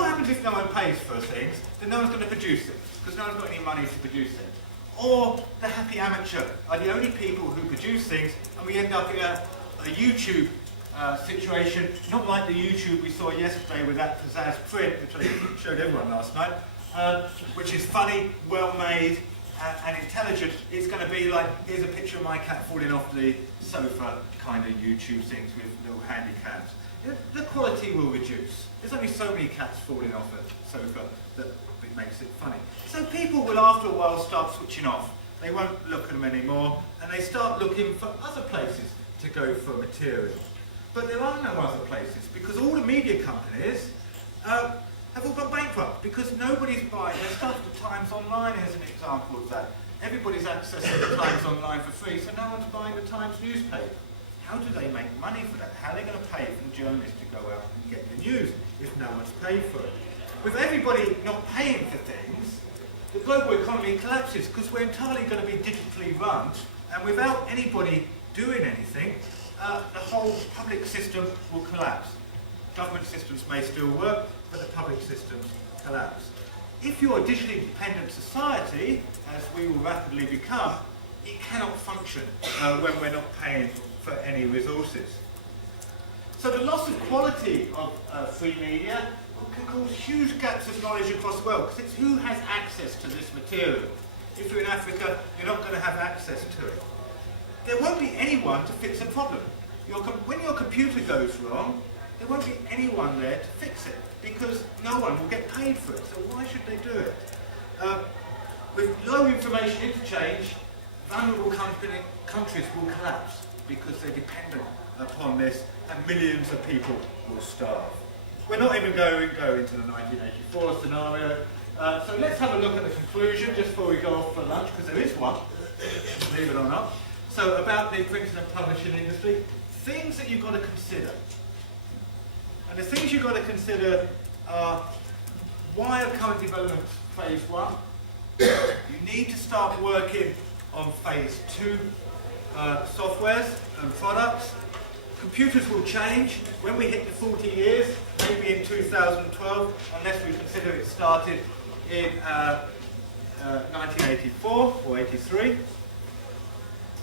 what happens if no one pays for things? Then no one's going to produce it, because no one's got any money to produce it. Or the happy amateur are the only people who produce things, and we end up in a YouTube situation, not like the YouTube we saw yesterday with that pizzazz print, which I showed everyone last night, which is funny, well made, and intelligent. It's going to be like, here's a picture of my cat falling off the sofa kind of YouTube things with little handicaps. The quality will reduce. There's only so many cats falling off a sofa that it makes it funny. So people will after a while start switching off. They won't look at them anymore, and they start looking for other places to go for material. But there are no other places, because all the media companies have all gone bankrupt, because nobody's buying their stuff. The Times Online is an example of that. Everybody's accessing the Times Online for free, so no one's buying the Times newspaper. How do they make money for that? How are they going to pay for the journalists to go out and get the news if no one's paid for it? With everybody not paying for things, the global economy collapses, because we're entirely going to be digitally run, and without anybody doing anything, the whole public system will collapse. Government systems may still work, but the public systems collapse. If you're a digitally dependent society, as we will rapidly become, it cannot function when we're not paying for any resources. So the loss of quality of free media can cause huge gaps of knowledge across the world, because it's who has access to this material. If you're in Africa, you're not going to have access to it. There won't be anyone to fix a problem. When your computer goes wrong, there won't be anyone there to fix it, because no one will get paid for it. So why should they do it? With low information interchange, vulnerable countries will collapse, because they're dependent upon this, and millions of people will starve. We're not even going to go into the 1984 scenario. So let's have a look at the conclusion just before we go off for lunch, because there is one, believe it or not. So about the printing and publishing industry, things that you've got to consider. And the things you've got to consider are, why are current developments phase 1? You need to start working on phase 2 softwares and products. Computers will change when we hit the 40 years, maybe in 2012, unless we consider it started in 1984 or 83.